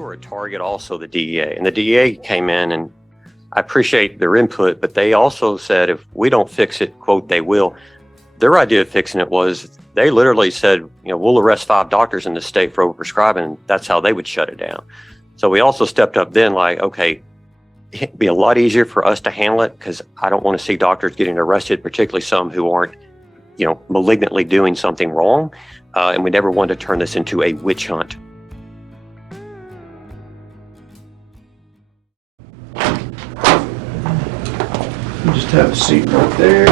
were a target also, the DEA. And the DEA came in, and I appreciate their input, but they also said if we don't fix it, quote, they will. Their idea of fixing it was they literally said, we'll arrest 5 doctors in the state for overprescribing, and that's how they would shut it down. So we also stepped up then like, okay, it'd be a lot easier for us to handle it because I don't want to see doctors getting arrested, particularly some who aren't, malignantly doing something wrong. And we never wanted to turn this into a witch hunt. You just have a seat right there.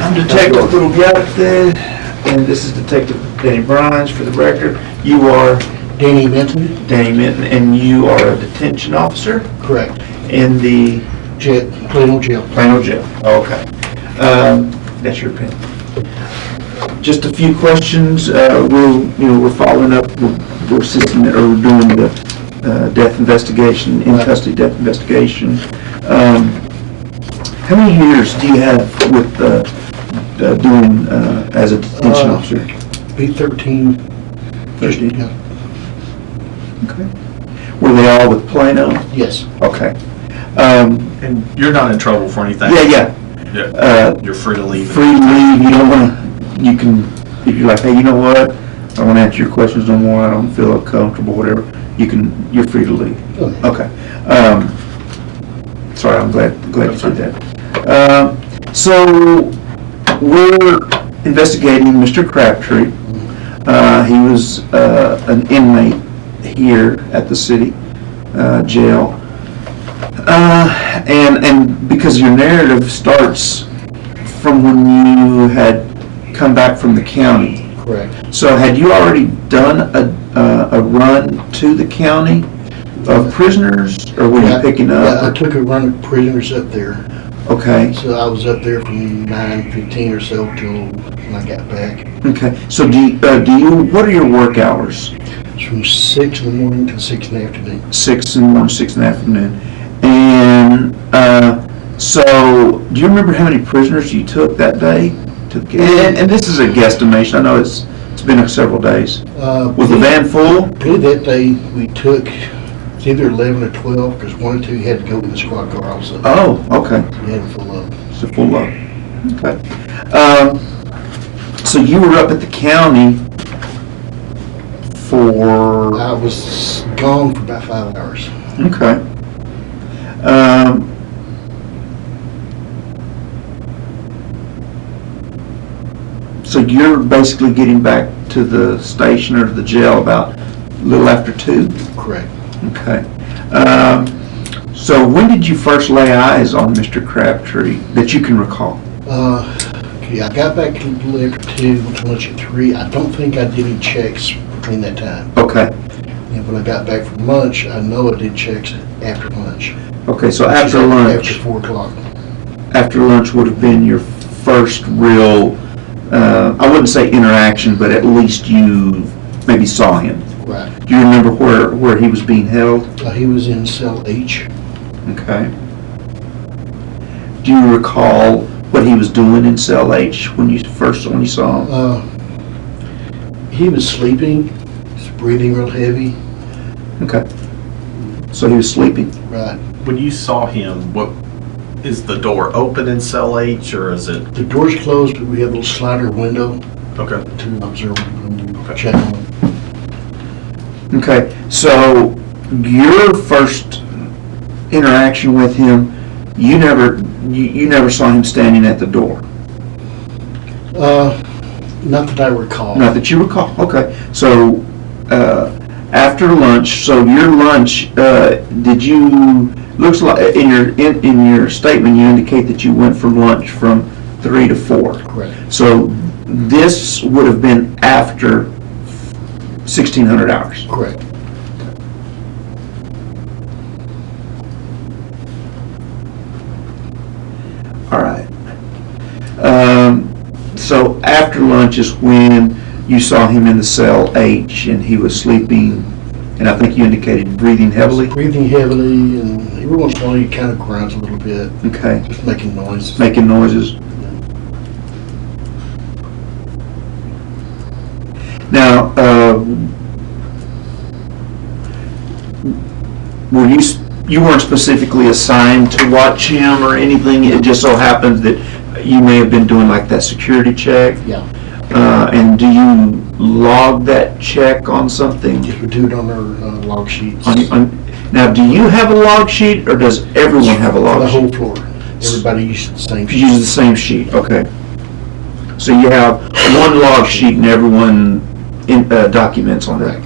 I'm Detective Little Gallagher, and this is Detective Danny Brines for the record. You are Danny Minton. Danny Minton, and you are a detention officer? Correct. In the Plano jail. Plano jail. Okay. That's your pen. Just a few questions. We're following up. We're assisting or we're doing the death investigation, in custody death investigation. How many years do you have with doing as a detention officer? Be 13. 13. Yeah. Okay. Were they all with Plano? Yes. Okay. And you're not in trouble for anything? Yeah. You're free to leave. Free to leave. You don't want to. You can, if you're like, hey, you know what? I don't want to answer your questions no more. I don't feel comfortable. Whatever. You're free to leave. Okay. Sorry, I'm glad you said that. So we're investigating Mr. Crabtree. He was an inmate here at the city jail. And because your narrative starts from when you had come back from the county. Correct. So had you already done a run to the county of prisoners, or were you picking up? Yeah, I took a run of prisoners up there. Okay. So I was up there from 9:15 or so till when I got back. Okay. So what are your work hours? It's from 6 in the morning to 6 in the afternoon. 6 in the morning, 6 in the afternoon. And so do you remember how many prisoners you took that day? And this is a guesstimation. I know it's been several days. Was the van full? Really, that day we took either 11 or 12 because 1 or 2 had to go in the squad car also. Oh, okay. We had them full up. It's a full load. Okay. So you were up at the county for... I was gone for about 5 hours. Okay. So you're basically getting back to the station or to the jail about a little after 2? Correct. Okay. So when did you first lay eyes on Mr. Crabtree that you can recall? Okay, I got back a little after 2, went to lunch at 3. I don't think I did any checks between that time. Okay. And when I got back from lunch, I know I did checks after lunch. Okay, so after lunch. After 4 o'clock. After lunch would have been your first real, I wouldn't say interaction, but at least you maybe saw him. Right. Do you remember where he was being held? He was in cell H. Okay. Do you recall what he was doing in cell H when you saw him? He was sleeping. He's breathing real heavy. Okay. So he was sleeping. Right. When you saw him, what is the door open in cell H, or is it? The door's closed, but we have a little slider window Okay. to observe and check on him. Okay. So your first interaction with him, you never saw him standing at the door. Not that I recall. Not that you recall. Okay. So after lunch, so your lunch, did you? Looks like in your statement you indicate that you went from lunch from 3 to 4. Correct. So this would have been after 1600 hours. Correct. All right. So after lunch is when you saw him in the cell H, and he was sleeping, and I think you indicated breathing heavily. Breathing heavily, and every once in a while he kind of grunts a little bit. Okay. Just making noise. Making noises. Now, you weren't specifically assigned to watch him or anything? It just so happens that you may have been doing like that security check? Yeah. And do you log that check on something? Just we do it on our log sheets. Now, do you have a log sheet, or does everyone have a For log the sheet? whole floor. Everybody uses the same sheet. Uses the same sheet, okay. So you have one log sheet and everyone documents on that.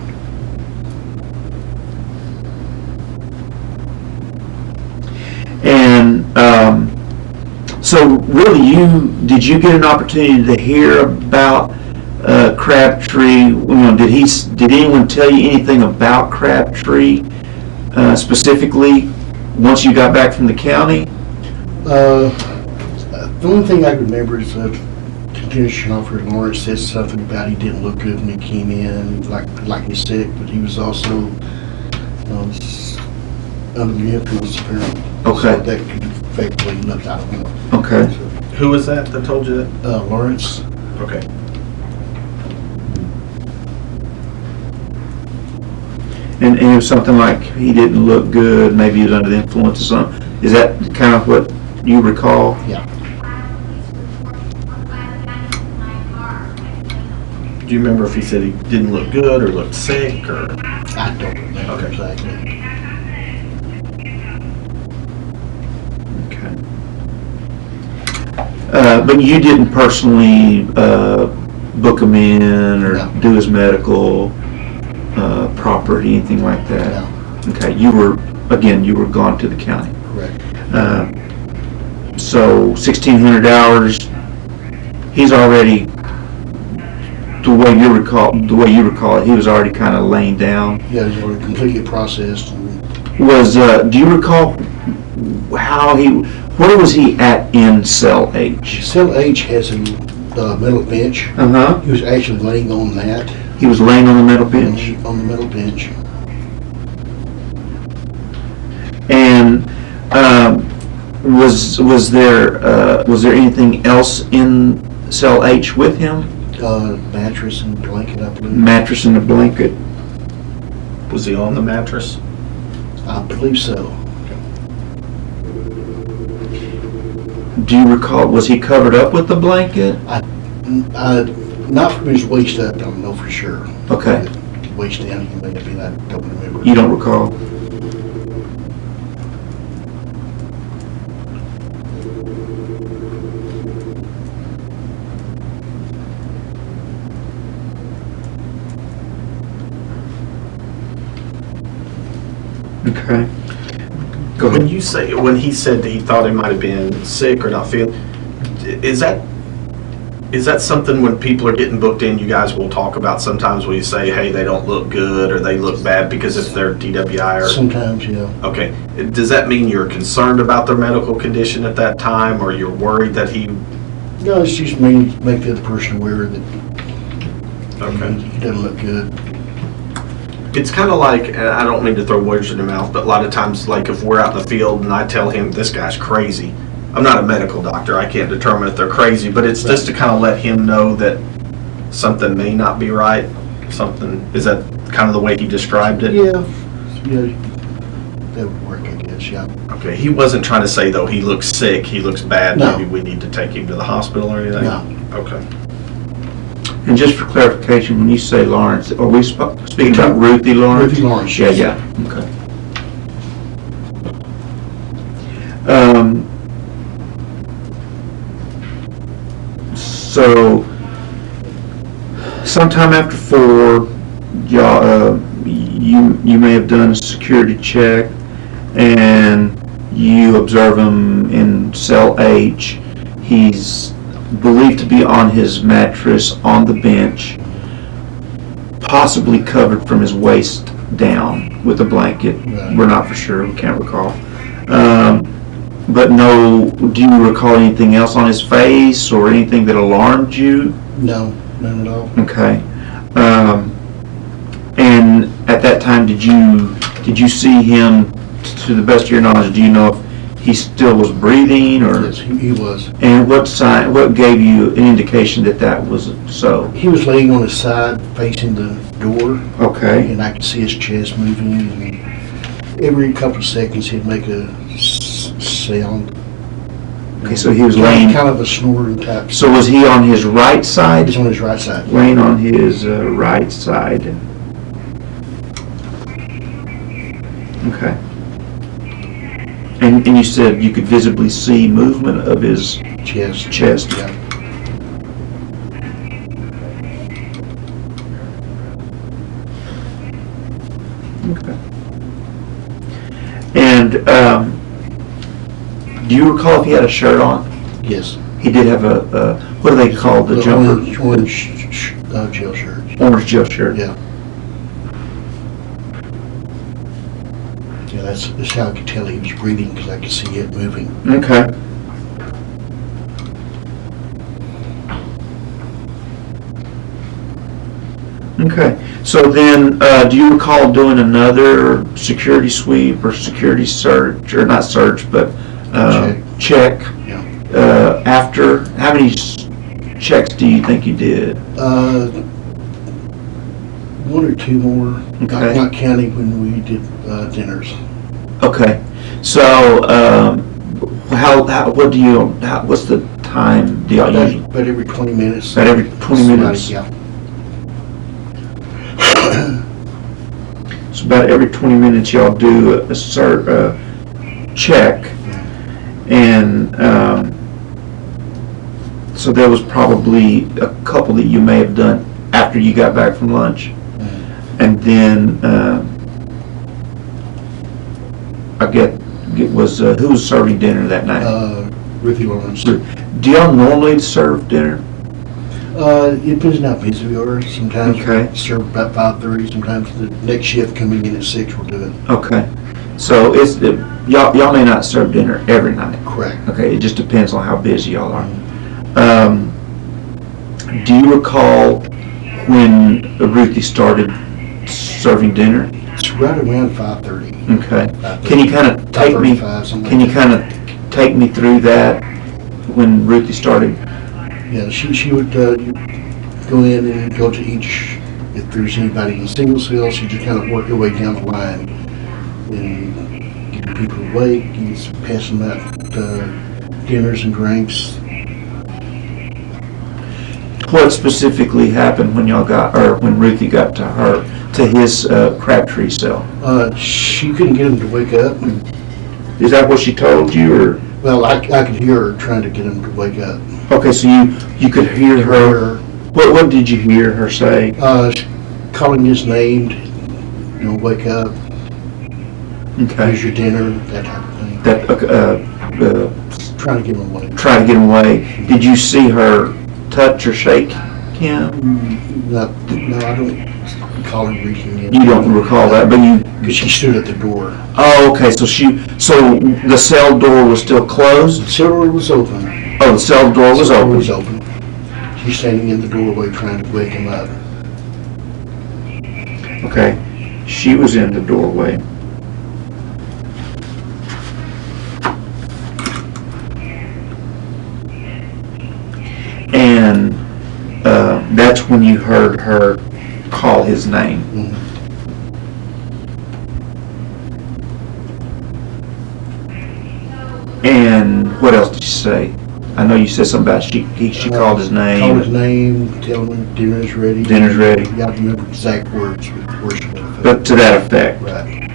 And so really, did you get an opportunity to hear about Crabtree? You know, did anyone tell you anything about Crabtree specifically once you got back from the county? The only thing I can remember is Continuation Officer Lawrence said something about he didn't look good when he came in, like he's sick, but he was also under the influence apparently. Okay. So that could affect the way he looked, I don't know. Okay. Who was that told you that? Lawrence. Okay. And it was something like he didn't look good, maybe he was under the influence or something. Is that kind of what you recall? Yeah. Do you remember if he said he didn't look good or looked sick or? I don't remember Okay. exactly. Okay. But you didn't personally book him in or No. do his medical, property, anything like that? No, Okay, you were gone to the county. correct. So 1,600 hours, he's already, the way you recall it, he was already kind of laying down. Yeah, he's already completely processed. And Do you recall where was he at in cell H? Cell H has a metal bench. Uh-huh. He was actually laying on that. He was laying on the metal bench. On the metal bench. And was there anything else in cell H with him? Mattress and blanket, I believe. Mattress and a blanket. Was he on the mattress? I believe so. Do you recall? Was he covered up with the blanket? Not from his waist up, I don't know for sure. Okay. Waist down, he may have been, I don't remember. You don't recall? Okay. Go When ahead. when he said that he thought he might have been sick or not feeling, is that something when people are getting booked in, you guys will talk about sometimes when you say, hey, they don't look good or they look bad because if they're DWI or? Sometimes, yeah. Okay. Does that mean you're concerned about their medical condition at that time or you're worried that he? No, it's just mainly make the other person aware that Okay. he doesn't look good. It's kind of like, and I don't mean to throw words in your mouth, but a lot of times, like if we're out in the field and I tell him this guy's crazy, I'm not a medical doctor, I can't determine if they're crazy, but it's just to kind of let him know that something may not be right. Something, is that kind of the way he described it? Yeah, that would work, I guess, yeah. Okay, he wasn't trying to say though he looks sick, he looks bad, No. maybe we need to take him to the hospital or anything? No. Okay. And just for clarification, when you say Lawrence, are we speaking about Ruthie Lawrence? Ruthie Lawrence. Yeah, okay. So, sometime after 4, y'all, you may have done a security check, and you observe him in cell H. He's believed to be on his mattress on the bench, possibly covered from his waist down with a blanket. Right. We're not for sure, we can't recall. But no, do you recall anything else on his face or anything that alarmed you? No, none at all. Okay. And at that time, did you see him, to the best of your knowledge, do you know if he still was breathing or? Yes, he was. And what gave you an indication that that was so? He was laying on his side facing the door, Okay. and I could see his chest moving. And every couple of seconds he'd make a sound. Okay, so he was laying, Kind of a snoring type. so was he on his right side? He's on his right side. Laying on his right side. Okay. And you said you could visibly see movement of his chest. Yeah. Okay. And do you recall if he had a shirt on? Yes. He did have a what do they call the jumper? Orange jail shirt. Orange jail shirt. Yeah. Yeah, that's how I could tell he was breathing, because I could see it moving. Okay. Okay. So then, do you recall doing another security sweep or security search, or not search, but check? Yeah. After, how many checks do you think you did? One or two more, Okay. not counting when we did dinners. Okay. So, what's the time do y'all usually? About every 20 minutes. About every 20 minutes? Yeah. So about every 20 minutes y'all do a check, and so there was probably a couple that you may have done after you got back from lunch, and then I get was who was serving dinner that night? Ruthie Lawrence. Do y'all normally serve dinner? It depends on how busy we are. Sometimes Okay. we serve about 5:30. Sometimes the next shift coming in at 6 we'll do it. Okay, so y'all may not serve dinner every night. Correct. Okay, it just depends on how busy y'all are. Do you recall when Ruthie started serving dinner? It's right around 5:30. Okay. Can you kind of take me? 5:35, something Can you like kind of take me through that when Ruthie started? Yeah, she would go in and go to each, if there's anybody in single cell, she'd just kind of work her way down the line and get people awake, pass them out dinners and drinks. What specifically happened when y'all got, or when Ruthie got to his Crabtree cell? She couldn't get him to wake up. Is that what she told you, or? Well, I could hear her trying to get him to wake up. Okay, so you could hear her. What did you hear her say? Calling his name, wake up, Okay. here's your dinner, that type of thing. That Trying to get him awake. try to get him away. Did you see her touch or shake him? No, I don't call her reaching in. You don't recall that, but you. Because she stood at the door. Oh, okay. So the cell door was still closed. The cell door was open. Oh, the cell door was Cell door open. was open. She's standing in the doorway trying to wake him up. Okay, she was in the doorway. And that's when you heard her call his name. Mhm. And what else did she say? I know you said something about she called his name. Called his name, tell him dinner's ready. Dinner's ready. You gotta remember exact words, words to that effect. But to that effect. Right.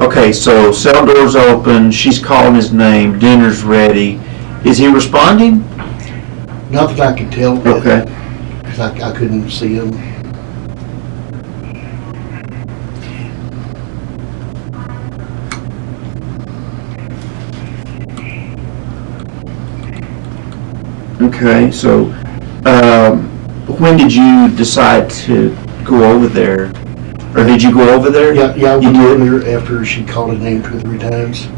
Okay, so cell door's open, she's calling his name, dinner's ready. Is he responding? Not that I could tell. Okay. Because I couldn't see him. Okay, so when did you decide to go over there? Or did you go over there? Yeah, I You went did? over there after she called his name 2 or 3 times.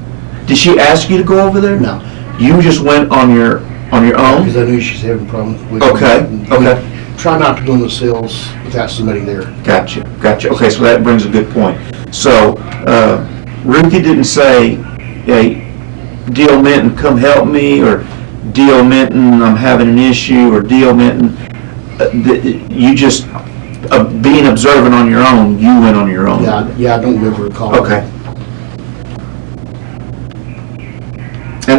Did she ask you to go over there? No. You just went on your own? Because I knew she's having problems with Okay, okay. Try not to go in the cells without somebody there. Gotcha. Okay, so that brings a good point. So, Ruthie didn't say, hey, D.O. Minton, come help me, or D.O. Minton, I'm having an issue, or D.O. Minton, you just, being observant on your own, you went on your own. Yeah, I don't remember a call. Okay.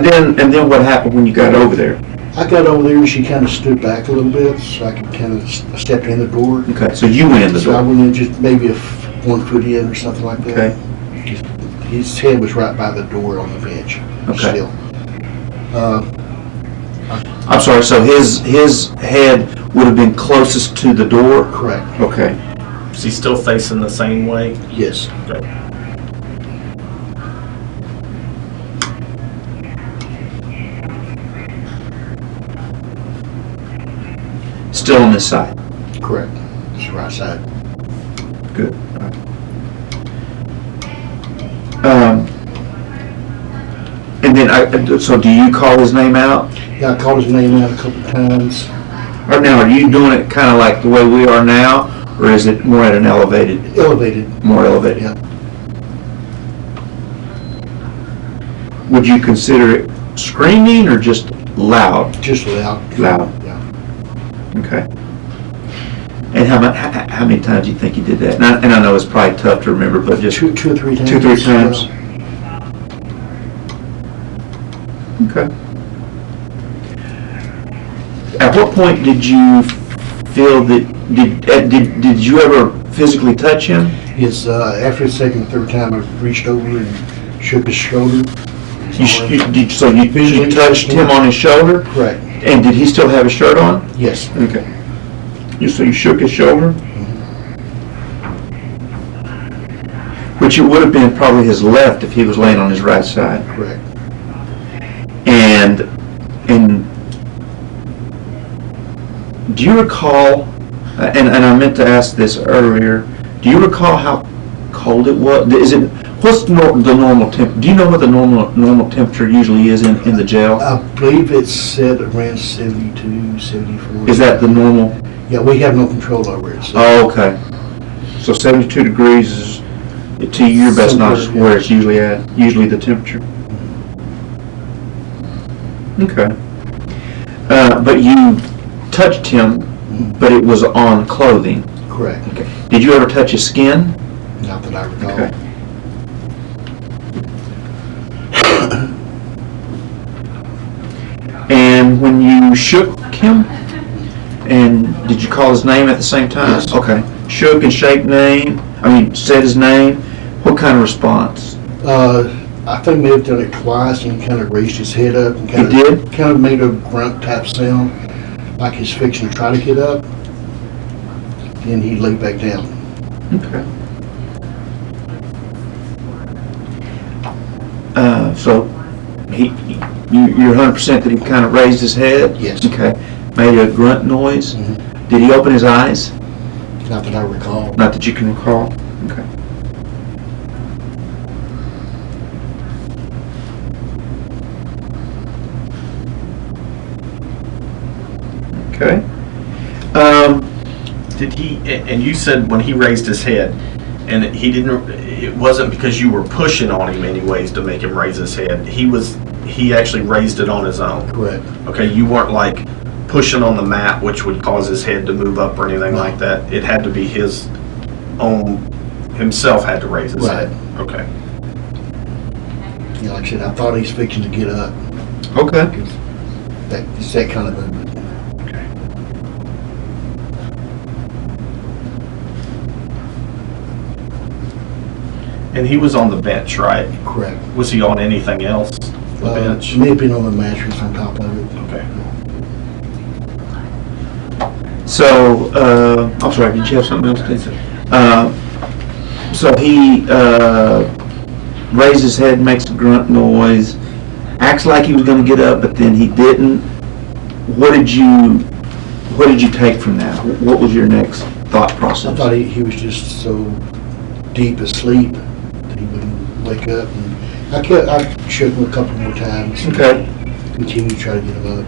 And then what happened when you got over there? I got over there and she kind of stood back a little bit so I could kind of step in the door. Okay, so you went in the So I door. went in just maybe 1 foot in or something like that. Okay. His head was right by the door on the bench. Okay. Still. I'm sorry, so his head would have been closest to the door? Correct. Okay. Is he still facing the same way? Yes. Okay. Still on this side? Correct. It's the right side. Good. And then, so do you call his name out? Yeah, I called his name out a couple times. Or now, are you doing it kind of like the way we are now, or is it more at an elevated, Elevated. more elevated? Yeah. Would you consider it screaming or just loud? Just loud. Loud. Yeah. Okay. And how many times do you think you did that? And I know it's probably tough to remember, but just Two or three times. 2 or 3 times? Yeah. Okay. At what point did you feel that, did you ever physically touch him? Yes, after the second, third time, I reached over and shook his shoulder. So you touched him on his shoulder? Correct. And did he still have his shirt on? Yes. Okay. So you shook his shoulder? Which it would have been probably his left if he was laying on his right side. Correct. And do you recall, and I meant to ask this earlier, do you recall how cold it was? What's the normal temp? Do you know what the normal temperature usually is in the jail? I believe it's set around 72, 74. Is that the normal? Yeah, we have no control over it. So. Oh, okay. So 72 degrees is, to your best knowledge, where it's usually at, usually the temperature? Okay. But you touched him, but it was on clothing. Correct. Okay. Did you ever touch his skin? Not that I recall. Okay. And when you shook him, and did you call his name at the same time? Yes. Okay. Shook and shake name, said his name, what kind of response? I think maybe have done it twice and kind of raised his head up and He did? kind of made a grunt type sound, like he's fixing to try to get up. Then he laid back down. Okay. So you're 100% that he kind of raised his head? Yes. Okay. Made a grunt noise? Mhm. Did he open his eyes? Not that I recall. Not that you can recall? Okay. Okay. Did he, and you said when he raised his head, and it wasn't because you were pushing on him anyways to make him raise his head. He actually raised it on his own. Correct. Okay, you weren't like pushing on the mat, which would cause his head to move up or anything like that. It had to be himself had to raise his Right. head. Okay. Yeah, like I said, I thought he's fixing to get up. Okay. It's that kind of movement. Okay. And he was on the bench, right? Correct. Was he on anything else? The bench? May have been on the mattress on top of it. Okay. So, I'm sorry, did you have something else to say? So he raised his head, makes a grunt noise, acts like he was going to get up, but then he didn't. What did you take from that? What was your next thought process? I thought he was just so deep asleep that he wouldn't wake up. And I shook him a couple more times. Okay. Continued to try to get him up.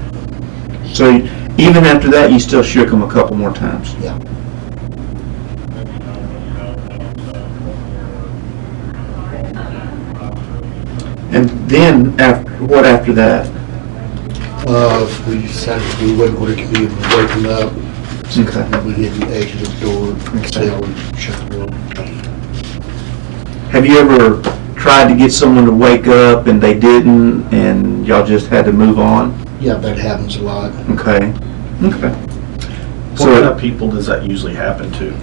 So even after that, you still shook him a couple more times? Yeah. And then, after that? We decided we wasn't going to be able to wake him up. Okay. We didn't exit the door, cell, and shut the door. Have you ever tried to get someone to wake up and they didn't, and y'all just had to move on? Yeah, that happens a lot. Okay, okay. What kind of people does that usually happen to?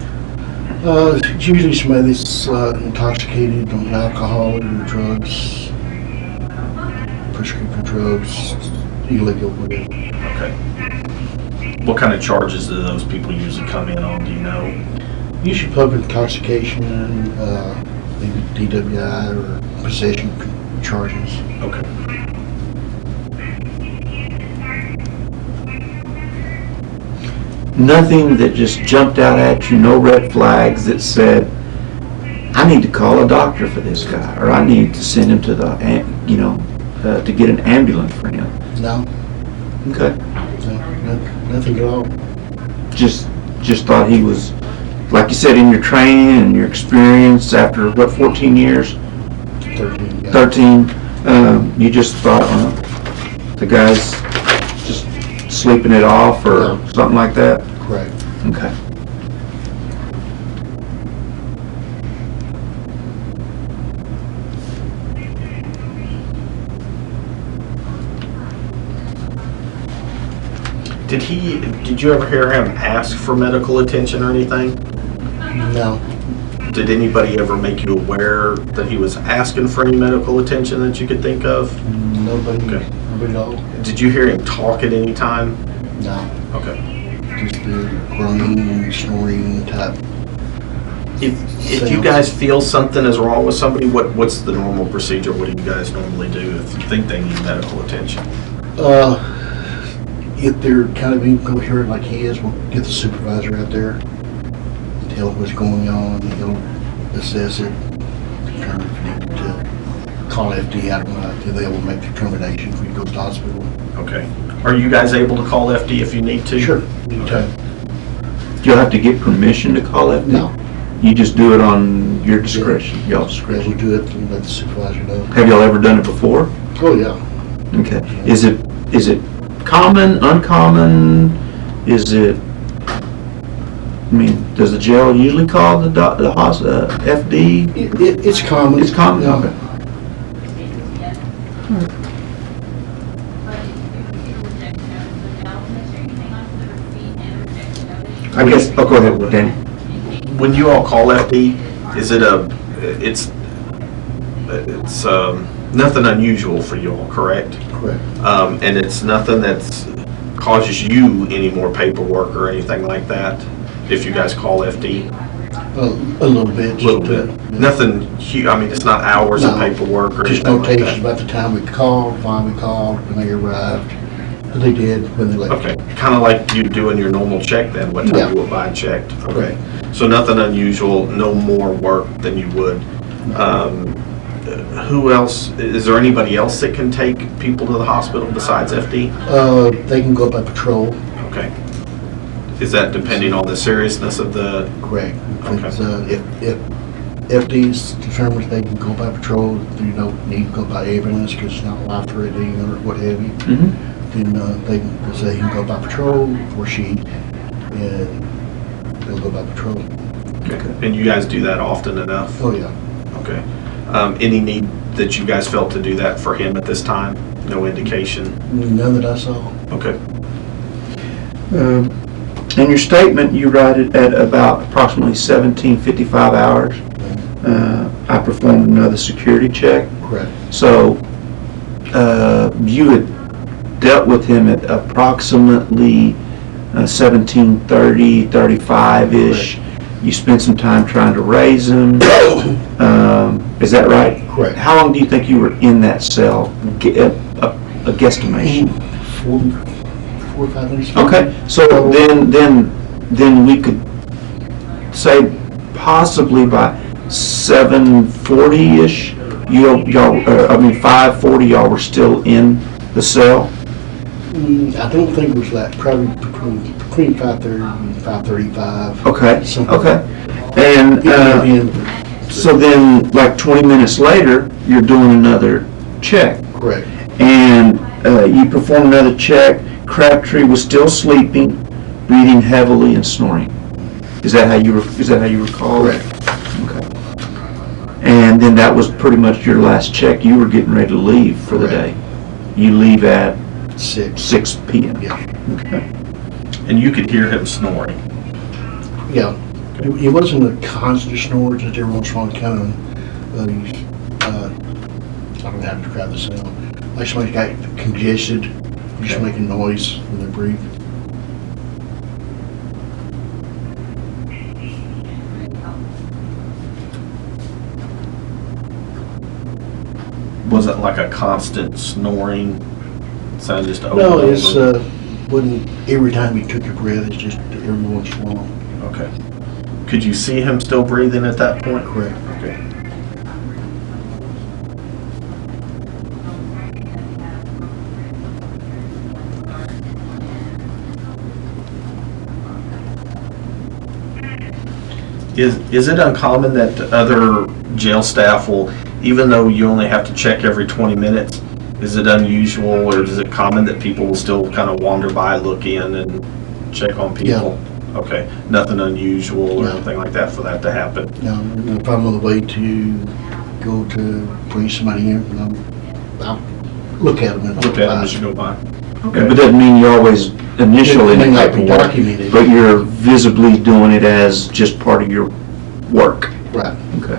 It's usually somebody that's intoxicated on alcohol or drugs, prescription drugs, illegal, whatever. Okay. What kind of charges do those people usually come in on, do you know? Usually public intoxication, maybe DWI or possession charges. Okay. Nothing that just jumped out at you, no red flags that said, I need to call a doctor for this guy, or I need to send him to the, to get an ambulance for him? No, Okay. nothing at all. Just thought he was, like you said, in your training and your experience after, 14 years? 13. Yeah. 13, you just thought, the guy's just sleeping it off or something like that? Correct. Okay. Did you ever hear him ask for medical attention or anything? No, Did anybody ever make you aware that he was asking for any medical attention that you could think of? nobody, Okay. nobody at all. Did you hear him talk at any time? No, Okay. just the groaning and snoring type. If you guys feel something is wrong with somebody, what's the normal procedure? What do you guys normally do if you think they need medical attention? If they're kind of incoherent like he is, we'll get the supervisor out there, tell him what's going on, he'll assess it, determine if you need to call FD. I don't know, they will make the determination if we go to the hospital. Okay. Are you guys able to call FD if you need to? Sure, anytime. Do you have to get permission to call it? No. You just do it on your discretion, y'all's Yeah, we discretion? do it and let the supervisor know. Have y'all ever done it before? Oh, yeah. Okay. Is it common, uncommon? Is it, does the jail usually call the FD? It's common. It's common? Yeah. Okay. I guess, go ahead, Danny. When you all call FD, is it it's nothing unusual for you all, correct? Correct. And it's nothing that's causes you any more paperwork or anything like that if you guys call FD? A little bit. A little bit. Nothing huge, it's not hours of No. paperwork or Just anything like notations that? about the time we called, why we called, when they arrived. But they did when they left. Okay, kind of like you doing your normal check then, what time Yeah. you went by and checked? Okay. Right. So nothing unusual, no more work than you would. Who else, is there anybody else that can take people to the hospital besides FD? They can go by patrol. Okay. Is that depending on the seriousness of the, Correct. Okay. If FD's determines they can go by patrol, you don't need to go by ambulance because it's not life-threatening or what have you, Mm-hmm. then they can say he can go by patrol or she, and they'll go by patrol. okay. And you guys do that often enough? Oh, yeah. Okay. Any need that you guys felt to do that for him at this time? No indication? None that I saw. Okay. In your statement, you write it at about approximately 17:55 hours. I performed another security check. Correct. So, you had dealt with him at approximately 17:30, 35-ish. You spent some time trying to raise him. Is that right? Correct. How long do you think you were in that cell? A guesstimation. 4 or 5 minutes. Okay, so then we could say possibly by 7:40-ish, 5:40, y'all were still in the cell? I don't think it was that, probably between 5:30 and 5:35. Okay, Something. okay. And so then, like 20 minutes later, you're doing another check. Correct. And you perform another check. Crabtree was still sleeping, breathing heavily and snoring. Is that how you recall? Correct. Okay. And And then that was pretty much your last check. You were getting ready to leave for the day. You leave at 6 p.m. Yeah. Okay. And you could hear him snoring. Yeah. It wasn't a constant snore, just every once in a while kind of, I don't know how to describe the sound. Like somebody got congested, just making noise when they breathe. Was it like a constant snoring sound just over No, and it's, over? wasn't every time he took a breath, it's just every once in a while. Okay. Could you see him still breathing at that point? Correct. Okay. Is it uncommon that other jail staff will, even though you only have to check every 20 minutes, is it unusual or is it common that people will still kind of wander by, look in and check on people? Okay, nothing unusual or No. anything like that for that to happen? Now, if I'm on the way to go to bring somebody in, I'll look at them. Look at them as you go by. But that doesn't mean you always initial It may any not type be of work, documented. but you're visibly doing it as just part of your work. Right. Okay.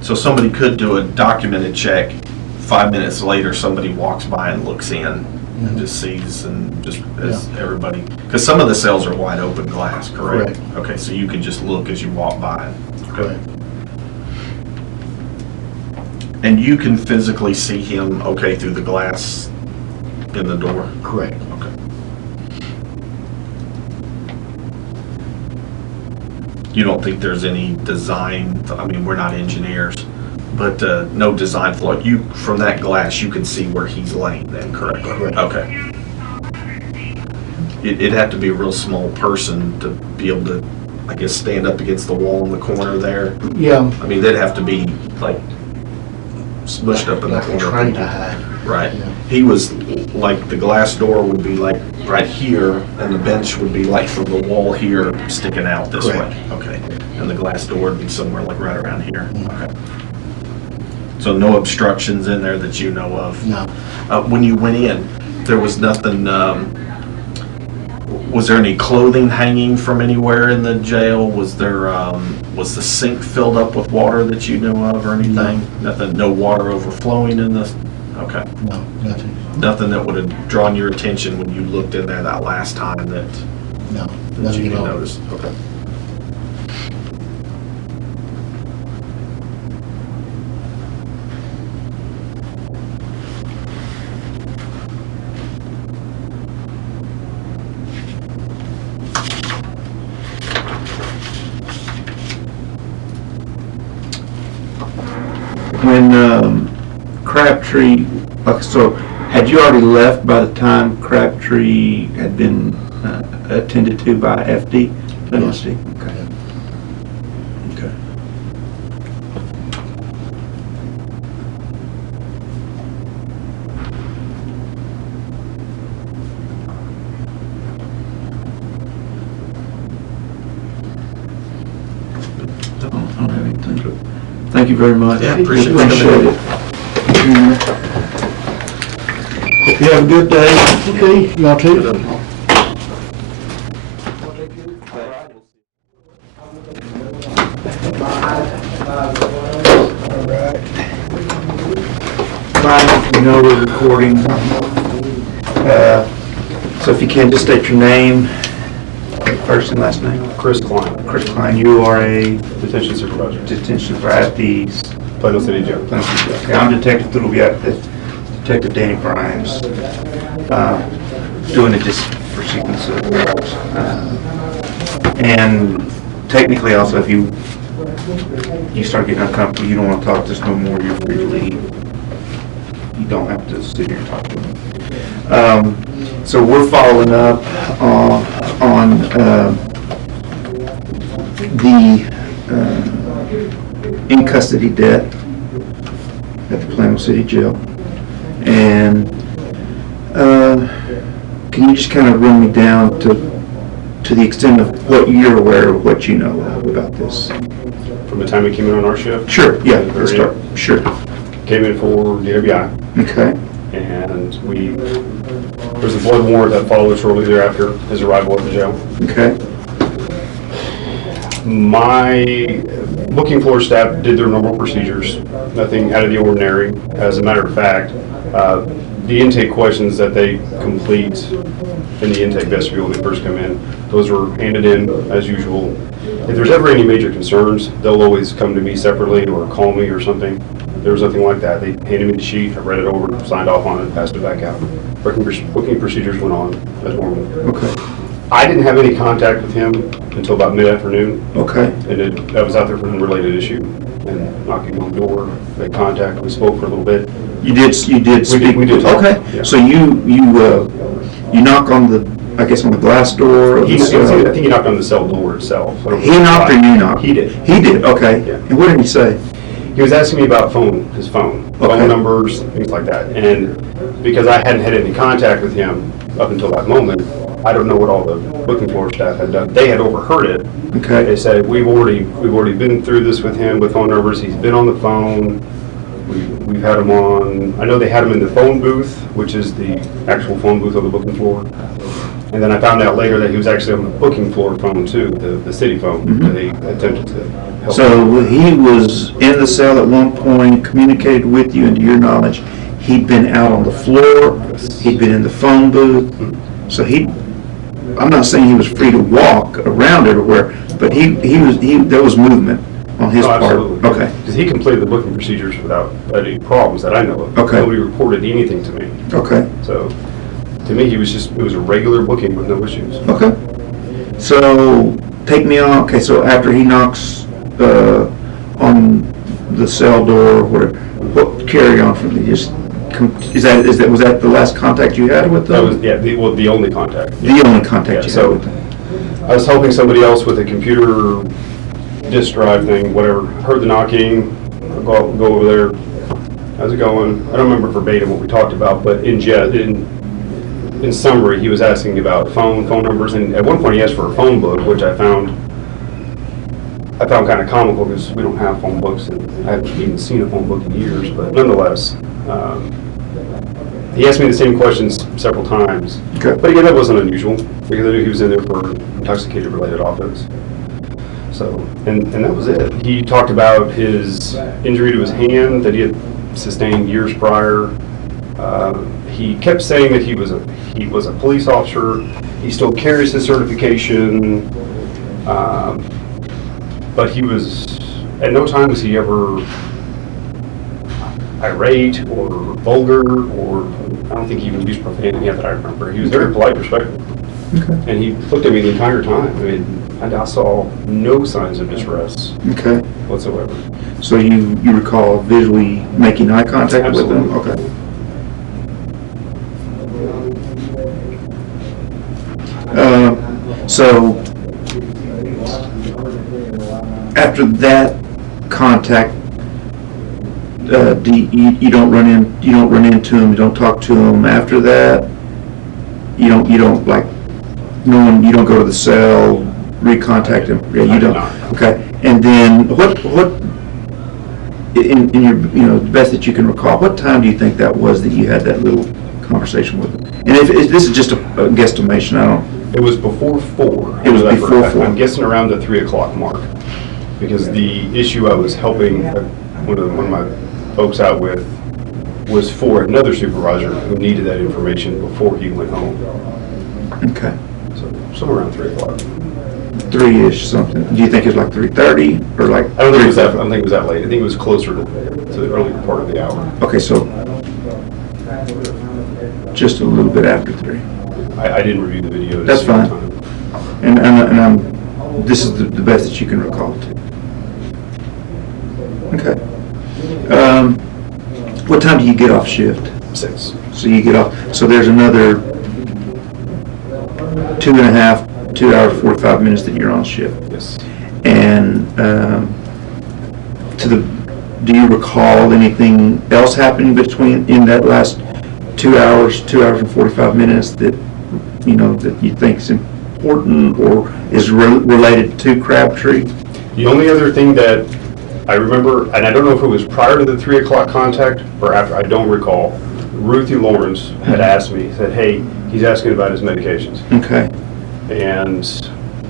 So somebody could do a documented check, 5 minutes later, somebody walks by and looks in and just sees and just as everybody, because some of the cells are wide open glass, correct? Correct. Okay, so you can just look as you walk by. Correct. And you can physically see him, okay, through the glass in the door? Correct. Okay. You don't think there's any design, I mean, we're not engineers, but no design flaw. You, from that glass, you can see where he's laying then, correct? Correct. Okay. It'd have to be a real small person to be able to, I guess, stand up against the wall in the corner there. Yeah. I mean, they'd have to be like smushed up in the Like corner. trying to hide. Right. Yeah. He was, like, the glass door would be like right here, and the bench would be like from the wall here, sticking out this Correct. way. Okay. And the glass door would be somewhere like right around here. Mhm. Okay. So no obstructions in there that you know of? No. When you went in, there was nothing, was there any clothing hanging from anywhere in the jail? Was there, was the sink filled up with water that you knew of or anything? Nothing, no water overflowing in this? Okay. No, nothing. Nothing that would have drawn your attention when you looked in there that last time that No, you nothing could at all. notice? Okay. When Crabtree, so had you already left by the time Crabtree had been attended to by FD? Yes. Okay. Okay. I don't have anything. Thank you very much. Yeah, appreciate it. it. Hope you have a good day. Okay, y'all too? Fine, you know we're recording. So if you can, just state your name, first and last name. Chris Kline, Chris Kline, you are a detention supervisor, detention for at the Plano City Jail. Okay, I'm Detective Thulubiak, Detective Danny Grimes, doing it just for sequence of events. And technically also, if you start getting uncomfortable, you don't want to talk to us no more, you're free to leave. You don't have to sit here and talk to them. So we're following up on the in custody death at the Plano City Jail. And can you just kind of run me down to the extent of what you're aware of, what you know about this? from the time he came in on our shift. Sure, yeah, to the let's very start, sure. end. Came in for DWI, Okay, and there's a blood warrant that followed shortly thereafter his arrival at the jail. okay, My booking floor staff did their normal procedures, nothing out of the ordinary. As a matter of fact, the intake questions that they complete in the intake vestibule when they first come in, those were handed in as usual. If there's ever any major concerns, they'll always come to me separately or call me or something. There was nothing like that. They handed me the sheet, I read it over, signed off on it, passed it back out. Booking procedures went on as normal. okay, I didn't have any contact with him until about mid-afternoon. okay, And I was out there for an unrelated issue and knocking on the door, made contact, we spoke for a little bit. you did speak? we did talk, Okay, yeah. so you knock on the, I guess on the glass door of I the cell? think he knocked on the cell door itself. I don't He know knocked or why. you knocked? He did. He did, okay. Yeah. And what did he say? He was asking me about his phone Okay. numbers, things like that. And because I hadn't had any contact with him up until that moment, I don't know what all the booking floor staff had done. They had overheard it. Okay. They said, we've already been through this with him with phone numbers. He's been on the phone. We've had him on, I know they had him in the phone booth, which is the actual phone booth on the booking floor. And then I found out later that he was actually on the booking floor phone too, the city phone that they attempted to help. So he was in the cell at one point, communicated with you, and to your knowledge, he'd been out on the floor, he'd been in the phone booth, so I'm not saying he was free to walk around everywhere, but there was movement on his Oh, part. absolutely. Okay, Because he completed the booking procedures without any problems that I know of. Okay. Nobody reported anything to me. okay, So, to me, it was a regular booking with no issues. okay. So, take me on, okay, so after he knocks on the cell door, or whatever, what carry on from there? Was that the last contact you had with That them? was, the only contact. The only contact Yeah, you had so- with them? I was helping somebody else with a computer disk drive thing, whatever. Heard the knocking, go over there. How's it going? I don't remember verbatim what we talked about, but in summary, he was asking about phone numbers, and at one point he asked for a phone book, which I found kind of comical because we don't have phone books, and I haven't even seen a phone book in years. But nonetheless, he asked me the same questions several times. Okay. But again, that wasn't unusual because I knew he was in there for intoxicated related offense. So, and that was it. He talked about his injury to his hand that he had sustained years prior. He kept saying that he was a police officer. He still carries his certification, but he was at no time was he ever irate or vulgar, or I don't think he even used profanity that I remember. He was very polite, respectful, and he looked at me the entire time. I mean, I saw no signs of distress Okay. whatsoever. So you recall visually making eye contact with them? Absolutely. Okay. So after that contact, you don't run into him, you don't talk to him after that? You don't like, you don't go to the cell, recontact him? Yeah, I you did don't? not. Okay, and then what, in your, the best that you can recall, what time do you think that was that you had that little conversation with him? And if this is just a guesstimation, I don't, It was before 4. It was I know that for a before fact. 4. I'm guessing around the 3 o'clock mark, because the issue I was helping one of my folks out with was for another supervisor who needed that information before he went home. okay, So somewhere around 3 o'clock. 3-ish something. Do you think it was like 3:30 or like? I don't think it was that 3:30? late. I think it was closer to the earlier part of the hour. Okay, so just a little bit after 3. I didn't review the video. to That's see the fine. time. And this is the best that you can recall too. Okay. What time do you get off shift? 6. So you get off, so there's another 2 hours, 45 minutes that you're on shift. Yes. And do you recall anything else happening in that last 2 hours and 45 minutes that you think is important or is related to Crabtree? The only other thing that I remember, and I don't know if it was prior to the 3 o'clock contact or after, I don't recall, Ruthie Lawrence had asked me, said, hey, he's asking about his medications. Okay. And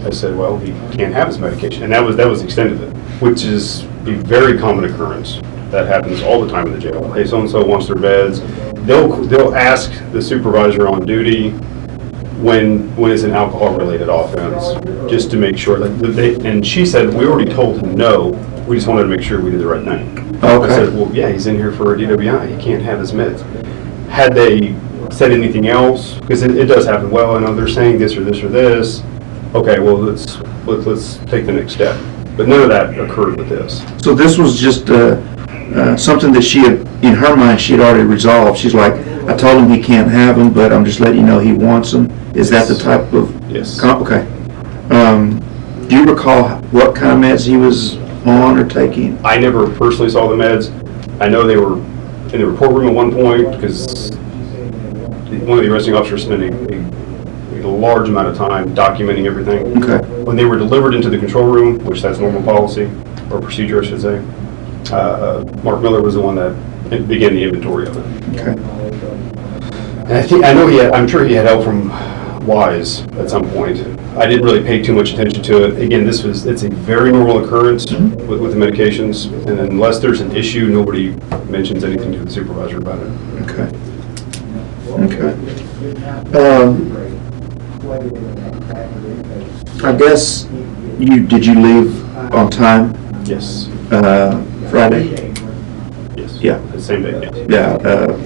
I said, well, he can't have his medication. And that was the extent of it, which is a very common occurrence. That happens all the time in the jail. Hey, so-and-so wants their meds. They'll ask the supervisor on duty when it's an alcohol-related offense, just to make sure that and she said, we already told him no, we just wanted to make sure we did the right thing. Okay. I said, well, yeah, he's in here for a DWI, he can't have his meds. Had they said anything else, because it does happen, well, I know they're saying this or this or this, okay, well, let's take the next step. But none of that occurred with this. So this was just something that she had, in her mind, she had already resolved. She's like, I told him he can't have them, but I'm just letting you know he wants them. Is that the type of? Yes. Okay. Do you recall what kind of meds he was on or taking? I never personally saw the meds. I know they were in the report room at one point because one of the arresting officers spent a large amount of time documenting everything. Okay. When they were delivered into the control room, which that's normal policy, or procedure I should say, Mark Miller was the one that began the inventory of it. Okay. And I'm sure he had help from Wise at some point. I didn't really pay too much attention to it. Again, it's a very normal occurrence with the medications, and unless there's an issue, nobody mentions anything to the supervisor about it. Okay. Okay. I guess did you leave on time Yes. Friday? Yes. Yeah. The same day, yes. Yeah,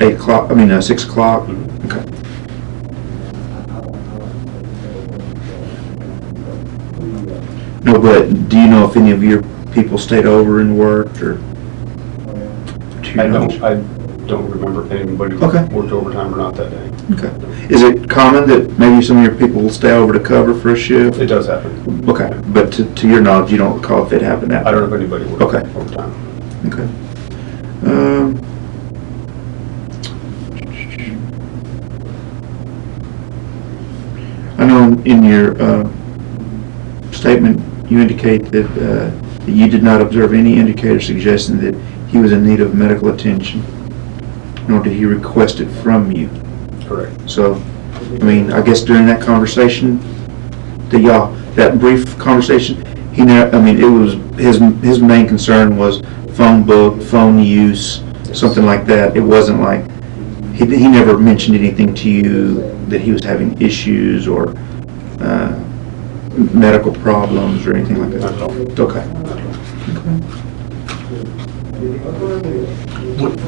8 o'clock, 6 o'clock? Okay. No, but do you know if any of your people stayed over and worked, or? Do you know? I don't remember if anybody Okay. worked overtime or not that day. Okay. Is it common that maybe some of your people will stay over to cover for a shift? It does happen. Okay, but to your knowledge, you don't recall if it happened that I don't know if anybody worked Okay. overtime. Okay. I know in your statement, you indicate that you did not observe any indicator suggesting that he was in need of medical attention, nor did he request it from you. Correct. So, I guess during that conversation, that brief conversation, it was, his main concern was phone book, phone use, something like that. It wasn't like, he never mentioned anything to you that he was having issues or medical problems or anything like that? Not at all. Okay.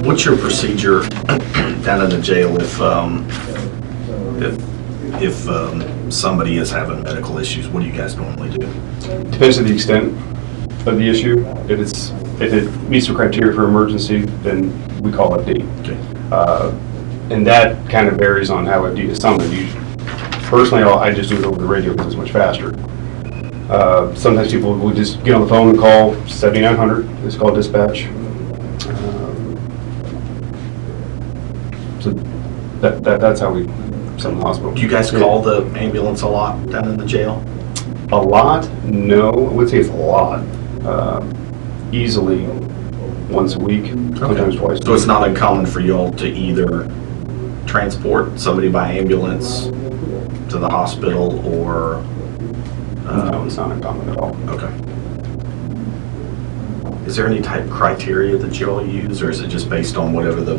What's your procedure down in the jail if somebody is having medical issues? What do you guys normally do? Depends on the extent of the issue. If it meets the criteria for emergency, then we call it D. Okay. And that kind of varies on how a D is summoned. Personally, I just do it over the radio because it's much faster. Sometimes people will just get on the phone and call 7900. It's called dispatch. So that's how we summon the hospital. Do you guys call the ambulance a lot down in the jail? A lot? No, I would say it's a lot. Easily once a week, sometimes twice. So it's not uncommon for y'all to either transport somebody by ambulance to the hospital or... No, it's not uncommon at all. Okay. Is there any type of criteria that y'all use, or is it just based on whatever their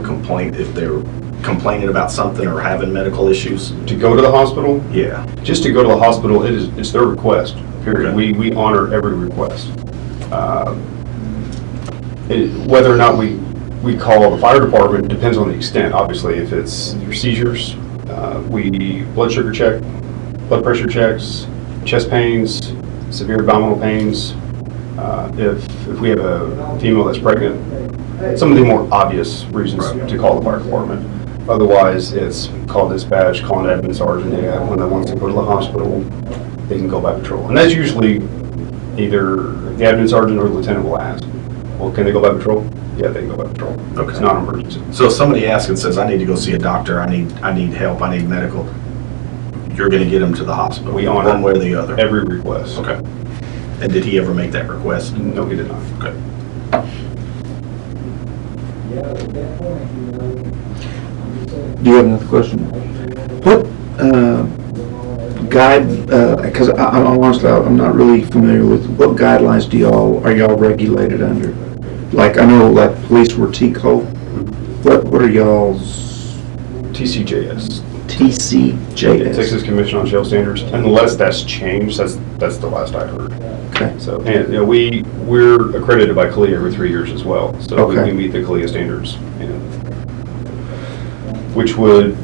complaint, if they're complaining about something or having medical issues? To go to the hospital? Yeah. Just to go to the hospital, it's their request, period. Okay. We honor every request. Whether or not we call the fire department depends on the extent. Obviously, if it's your seizures, we blood sugar check, blood pressure checks, chest pains, severe abdominal pains. If we have a female that's pregnant, some of the more obvious reasons to call the fire department. Otherwise, it's call dispatch, call an admin sergeant. They have one that wants to go to the hospital, they can go by patrol. And that's usually either the admin sergeant or the lieutenant will ask, well, can they go by patrol? Yeah, they can go by patrol. Okay. It's not an emergency. So if somebody asks and says, I need to go see a doctor, I need help, I need medical, you're going to get them to the hospital, We honor one way or the other? every request. Okay. And did he ever make that request? No, he did not. Okay. Do you have another question? What because I'm honestly, I'm not really familiar with, what guidelines are y'all regulated under? Like, I know like police were TCO. What are y'all's TCJS. TCJS? Texas Commission on Jail Standards, unless that's changed, that's the last I heard. Okay. So, and we're accredited by CLIA every 3 years as well, so Okay. we meet the CLIA standards, which would,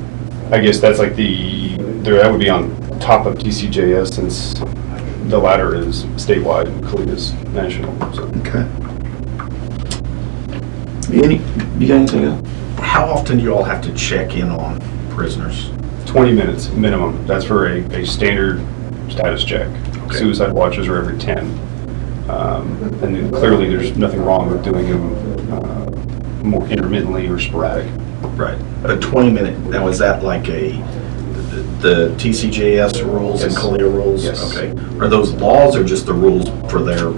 I guess that's like that would be on top of TCJS, since the latter is statewide and CLIA is national. So. Okay. You got anything else? How often do you all have to check in on prisoners? 20 minutes minimum. That's for a standard status check. Okay. Suicide watches are every 10. And then clearly there's nothing wrong with doing them more intermittently or sporadic. Right. A 20-minute, now is that like the TCJS rules and Yes. CALIA rules? Yes. Okay. Are those laws or just the rules for their?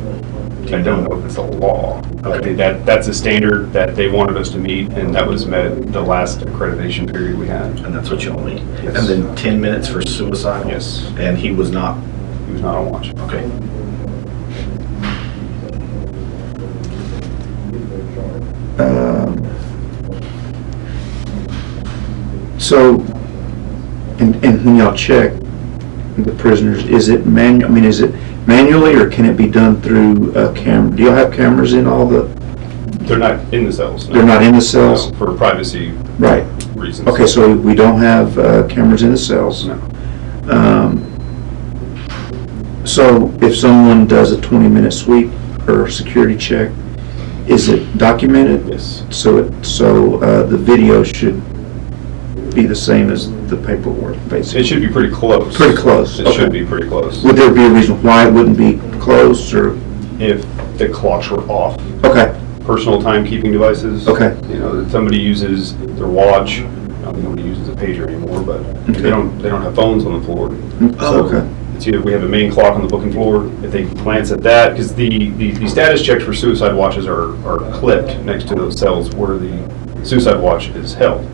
I don't know if it's a law. Okay. That's a standard that they wanted us to meet, and that was met the last accreditation period we had. And that's what y'all mean? Yes. And then 10 minutes for suicide? Yes. And he was not? He was not on watch. Okay. So, and when y'all check the prisoners, is it is it manually, or can it be done through a camera? Do y'all have cameras in all the? They're not in the cells. No. They're not in the cells? No, for privacy Right. reasons. Okay, so we don't have cameras in the cells. No. So if someone does a 20-minute sweep or security check, is it documented? Yes. So the video should be the same as the paperwork, basically? It should be pretty close. Pretty close, It okay. should be pretty close. Would there be a reason why it wouldn't be close, or? If the clocks were off. Okay, Personal timekeeping devices. Okay. You know, that somebody uses their watch. Nobody uses a pager anymore, but Okay. they don't have phones on the floor. oh, okay, It's either we have a main clock on the booking floor. If they glance at that, because the status checks for suicide watches are clipped next to those cells where the suicide watch is held.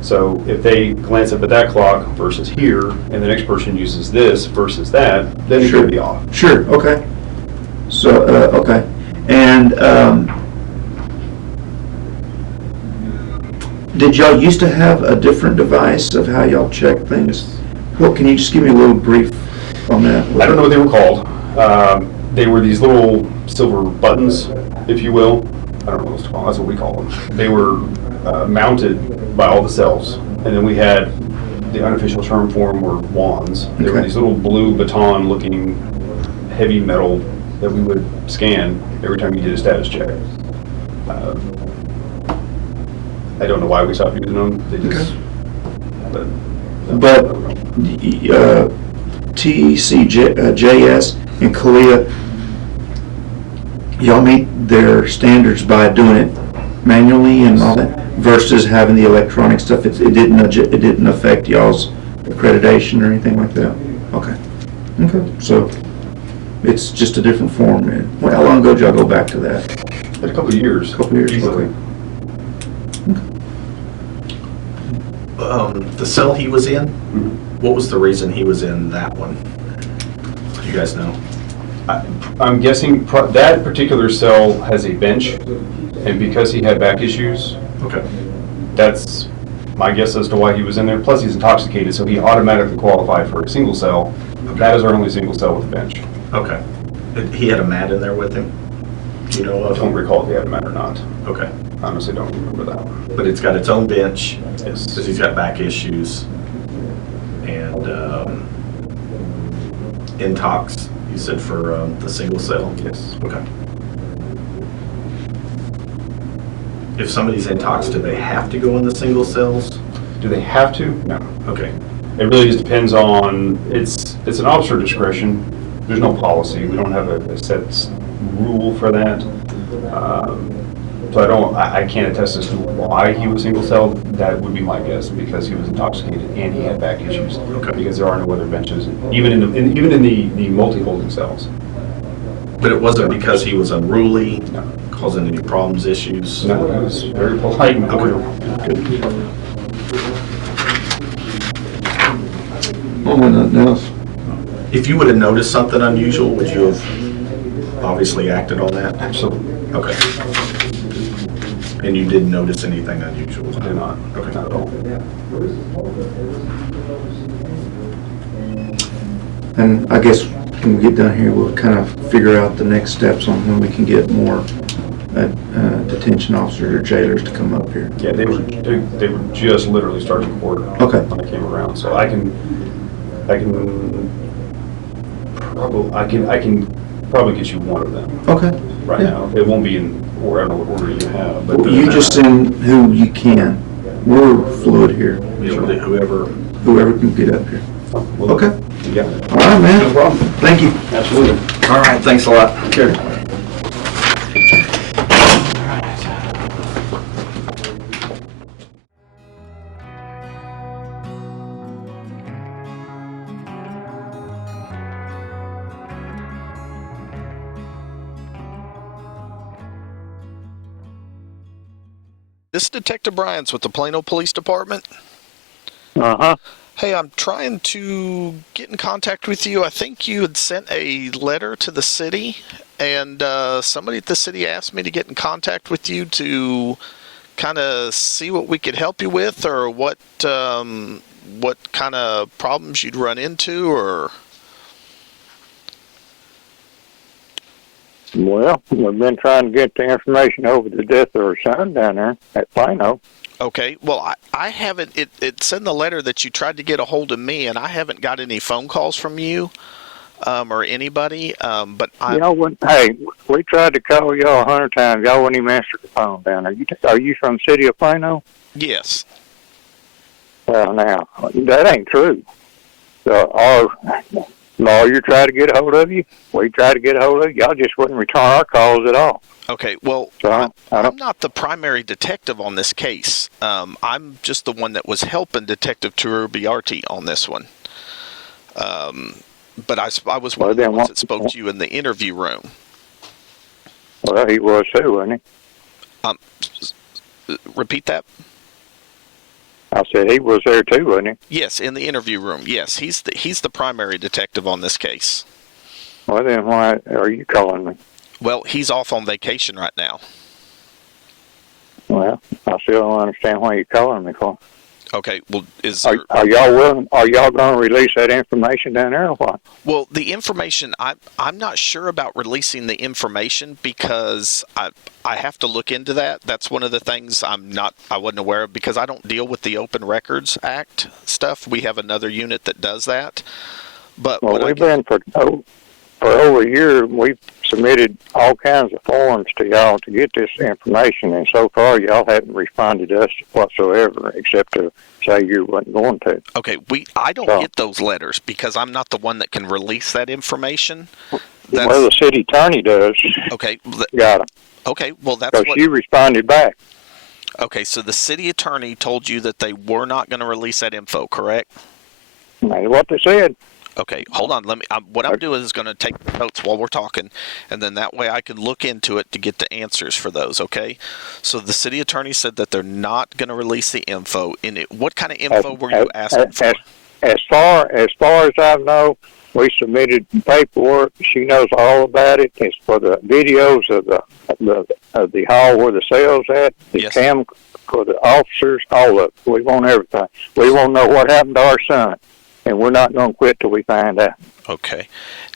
So if they glance up at that clock versus here, and the next person uses this versus that, then it Sure. could be off. sure, okay. So, okay, and did y'all used to have a different device of how y'all check things? Well, can you just give me a little brief on that? I don't know what they were called. They were these little silver buttons, if you will. I don't know what to call them. That's what we call them. They were mounted by all the cells, and then we had the unofficial term for them were wands. They were Okay. these little blue baton-looking heavy metal that we would scan every time you did a status check. I don't know why we stopped using them. They just, But TCJS and CALIA, y'all meet their standards by doing it manually and all that, versus having the electronic stuff. It didn't affect y'all's accreditation or anything like that? Okay. Okay, so it's just a different form. Well, how long ago did y'all go back to that? a couple of years. Couple of years, easily. okay. The cell he was in, Mhm. what was the reason he was in that one? Do you guys know? I'm guessing that particular cell has a bench, and because he had back issues, Okay. that's my guess as to why he was in there. Plus, he's intoxicated, so he automatically qualified for a single cell. That is our only single cell with a bench. Okay. He had a mat in there with him? You know I of? don't recall if he had a mat or not. Okay. Honestly, don't remember that one. But it's got its own bench, Yes. because he's got back issues. And intox, you said, for the single cell? Yes. Okay. If somebody's intox, do they have to go in the single cells? Do they have to? No. Okay. It really just depends on, it's an officer discretion. There's no policy. We don't have a set rule for that. So I can't attest as to why he was single cell. That would be my guess, because he was intoxicated and he had back issues. Okay. Because there are no other benches, even in the multi-holding cells. But it wasn't because he was unruly, causing any problems, issues? No, he was very polite and cordial. Oh, nothing else. If you would have noticed something unusual, would you have obviously acted on that? Absolutely. Okay. And you didn't notice anything unusual? I did not. Okay. Not at all. And I guess when we get done here, we'll kind of figure out the next steps on when we can get more detention officers or jailers to come up here. Yeah, they were just literally starting court Okay. when I came around, so I can probably get you one of them Okay. right Yeah. now. It won't be in or I don't know what order you have, but You just send who you can. We're fluid here. Whoever can get up here. Well, Okay. you got it. All right, man. No problem. Thank you. Absolutely. All right, thanks a lot. Sure. This is Detective Bryans with the Plano Police Department. Uh-huh. Hey, I'm trying to get in contact with you. I think you had sent a letter to the city, and somebody at the city asked me to get in contact with you to kind of see what we could help you with, or what kind of problems you'd run into, or... Well, we've been trying to get the information over the death of our son down there at Plano. Okay, well, I haven't, it said in the letter that you tried to get a hold of me, and I haven't got any phone calls from you or anybody, but I... You know, hey, we tried to call y'all 100 times. Y'all wouldn't even answer the phone down there. Are you from the city of Plano? Yes. Well, now, that ain't true. Our lawyer tried to get a hold of you. We tried to get a hold of you. Y'all just wouldn't return our calls at all. Okay, well, So, I'm not the primary detective on this case. I'm just the one that was helping Detective Turubiarty on this one. But I was one of the ones that spoke to you in the interview room. Well, he was too, wasn't he? Repeat that? I said he was there too, wasn't he? Yes, in the interview room. Yes, he's the primary detective on this case. Well, then why are you calling me? Well, he's off on vacation right now. Well, I still don't understand why you're calling me for. Okay, well, Are y'all willing? Are y'all going to release that information down there or what? Well, the information, I'm not sure about releasing the information because I have to look into that. That's one of the things I wasn't aware of because I don't deal with the Open Records Act stuff. We have another unit that does that. But well, we've been for over a year. We've submitted all kinds of forms to y'all to get this information, and so far y'all haven't responded to us whatsoever, except to say you wasn't going to. Okay, I don't get those letters because I'm not the one that can release that information. Well, the city attorney does. Okay. Got them. Okay, well that's what you responded back. Okay, so the city attorney told you that they were not going to release that info, correct? That's what they said. Okay, hold on. What I'm doing is going to take notes while we're talking, and then that way I can look into it to get the answers for those. Okay, so the city attorney said that they're not going to release the info. What kind of info were you asking for? As far as I know, we submitted paperwork. She knows all about it. It's for the videos of the hall where the cell's at, the cam for the officers, all of it. We want everything. We want to know what happened to our son. And we're not going to quit till we find out. Okay.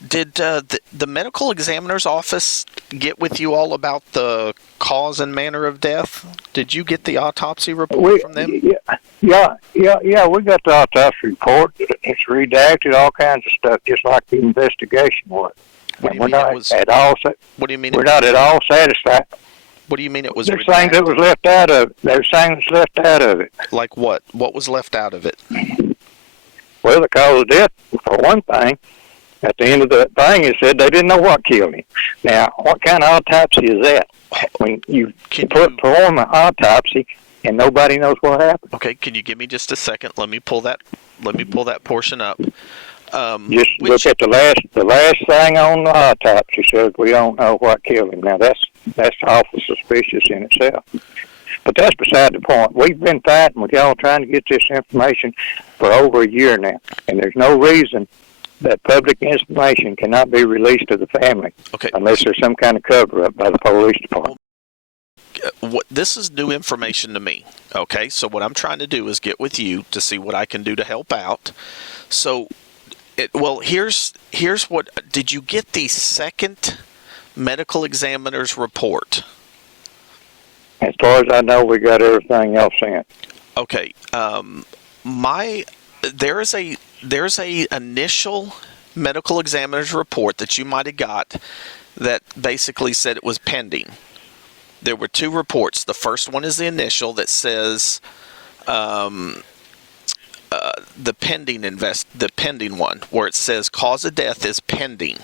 Did the medical examiner's office get with you all about the cause and manner of death? Did you get the autopsy report from them? Yeah. We got the autopsy report. It's redacted, all kinds of stuff, just like the investigation was. And we're not at all. What do you mean? We're not at all satisfied. What do you mean it was? There's things that was left out of it. There's things left out of it. Like what? What was left out of it? Well, the cause of death, for one thing, at the end of the thing, it said they didn't know what killed him. Now, what kind of autopsy is that? When you perform an autopsy and nobody knows what happened. Okay, can you give me just a second? Let me pull that portion up. Just look at the last thing on the autopsy says we don't know what killed him. Now that's awful suspicious in itself. But that's beside the point. We've been fighting with y'all trying to get this information for over a year now, and there's no reason that public information cannot be released to the family unless there's some kind of cover-up by the police department. This is new information to me. Okay, so what I'm trying to do is get with you to see what I can do to help out. So, here's what. Did you get the second medical examiner's report? As far as I know, we got everything else in. Okay. There's a initial medical examiner's report that you might have got that basically said it was pending. There were two reports. The first one is the initial that says the pending one, where it says cause of death is pending.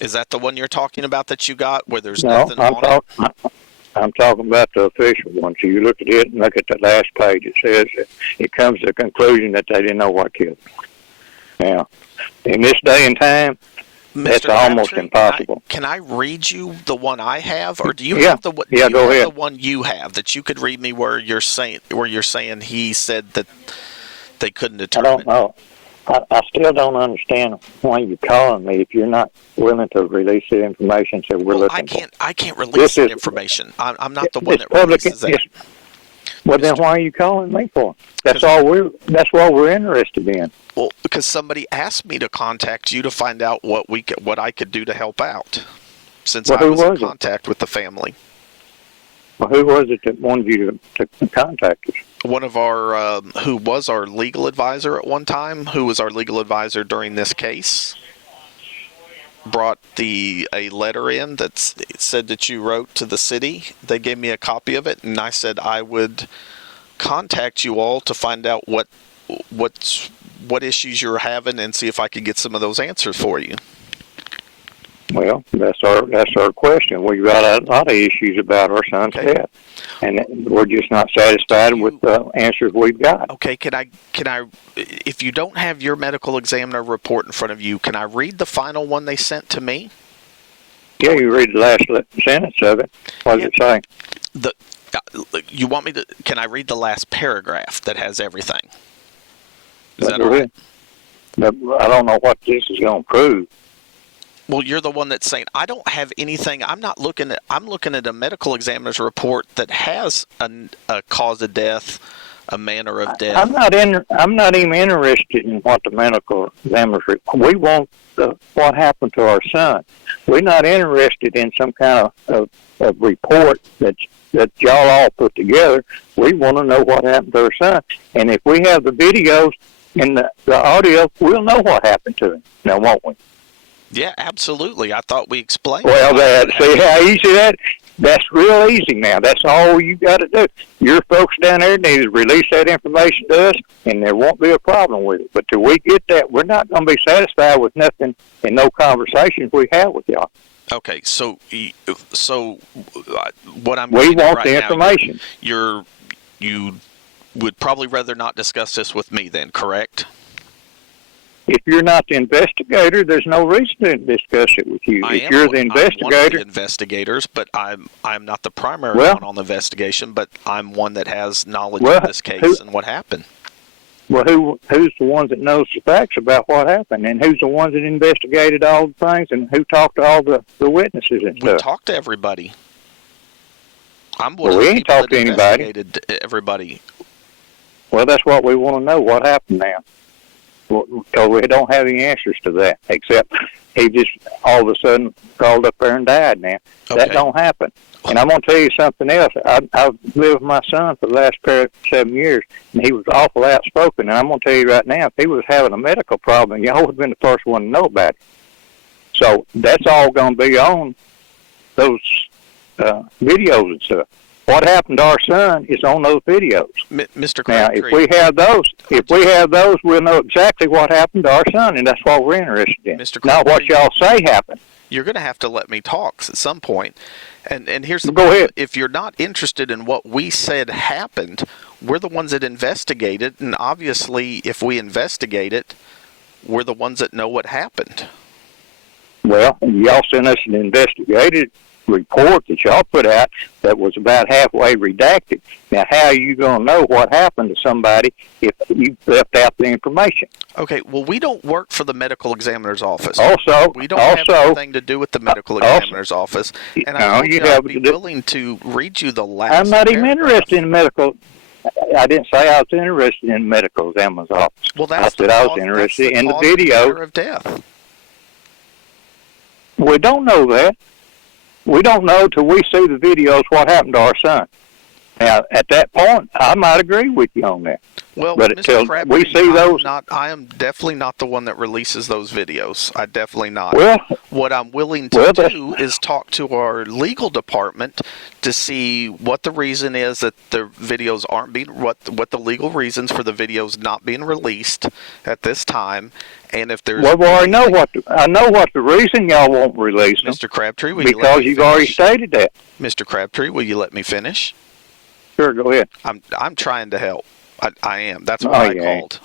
Is that the one you're talking about that you got where there's nothing on it? I'm talking about the official one. So you look at it and look at the last page. It says it comes to the conclusion that they didn't know what killed them. Now, in this day and time, that's almost impossible. Can I read you the one I have, or do you have the go ahead. The one you have that you could read me where you're saying he said that they couldn't determine? I don't know. I still don't understand why you're calling me if you're not willing to release the information that we're looking for. I can't release that information. I'm not the one that releases that. Well, then why are you calling me for? That's what we're interested in. Well, because somebody asked me to contact you to find out what I could do to help out, since I was in contact with the family. Well, who was it that wanted you to contact us? One of our, who was our legal advisor at one time, who was our legal advisor during this case, brought a letter in that said that you wrote to the city. They gave me a copy of it, and I said I would contact you all to find out what issues you're having and see if I could get some of those answers for you. Well, that's our question. We've got a lot of issues about our son's death, and we're just not satisfied with the answers we've got. Okay, can I? If you don't have your medical examiner report in front of you, can I read the final one they sent to me? Yeah, you read the last sentence of it. What does it say? You want me to? Can I read the last paragraph that has everything? Is that all right? But I don't know what this is going to prove. Well, you're the one that's saying I don't have anything. I'm looking at a medical examiner's report that has a cause of death, a manner of death. I'm not even interested in what the medical examiner's report. We want what happened to our son. We're not interested in some kind of report that y'all all put together. We want to know what happened to our son. And if we have the videos and the audio, we'll know what happened to him. Now, won't we? Yeah, absolutely. I thought we explained. Well, see how easy that's real easy now. That's all you got to do. Your folks down there need to release that information to us, and there won't be a problem with it. But till we get that, we're not going to be satisfied with nothing and no conversations we have with y'all. Okay, so what I'm we want right the information. Now, you would probably rather not discuss this with me then, correct? If you're not the investigator, there's no reason to discuss it with you. If you're the investigator, I'm one of the investigators, but I'm not the primary one on the investigation, but I'm one that has knowledge of this case and what happened. Well, who's the ones that knows the facts about what happened, and who's the ones that investigated all the things, and who talked to all the witnesses and stuff? We talked to everybody. We ain't talked to anybody. Everybody. Well, that's what we want to know. What happened now? Because we don't have any answers to that, except he just all of a sudden called up there and died now. Okay. That don't happen. And I'm going to tell you something else. I've lived with my son for the last 7 years, and he was awful outspoken. And I'm going to tell you right now, if he was having a medical problem, y'all would have been the first one to know about it. So that's all going to be on those videos and stuff. What happened to our son is on those videos. Mr. Now, if we have those, we'll know exactly what happened to our son, and that's what we're interested in. Not what y'all say happened. You're going to have to let me talk at some point. And here's the Go ahead. If you're not interested in what we said happened, we're the ones that investigated, and obviously, if we investigate it, We're the ones that know what happened. Well, y'all sent us an investigative report that y'all put out that was about halfway redacted. Now, how are you going to know what happened to somebody if you left out the information? Okay, well, we don't work for the medical examiner's office. Also, we don't have anything to do with the medical examiner's office. And I'd be willing to read you the last I'm not even paragraph. interested in medical. I didn't say I was interested in medical examiner's office. Well, I said I was interested in the video. Of death. We don't know that. We don't know till we see the videos what happened to our son. Now, at that point, I might agree with you on that. Well, but Mr. until Crabtree, we see those, I am definitely not the one that releases those videos. I definitely not. Well, what I'm willing to do is talk to our legal department to see what the reason is that the videos aren't being what the legal reasons for the videos not being released at this time, and if there's I know what the reason y'all won't release them. Mr. Crabtree, because you've already stated that. Mr. Crabtree, will you let me finish? Sure, go ahead. I'm trying to help. I am. That's why I called.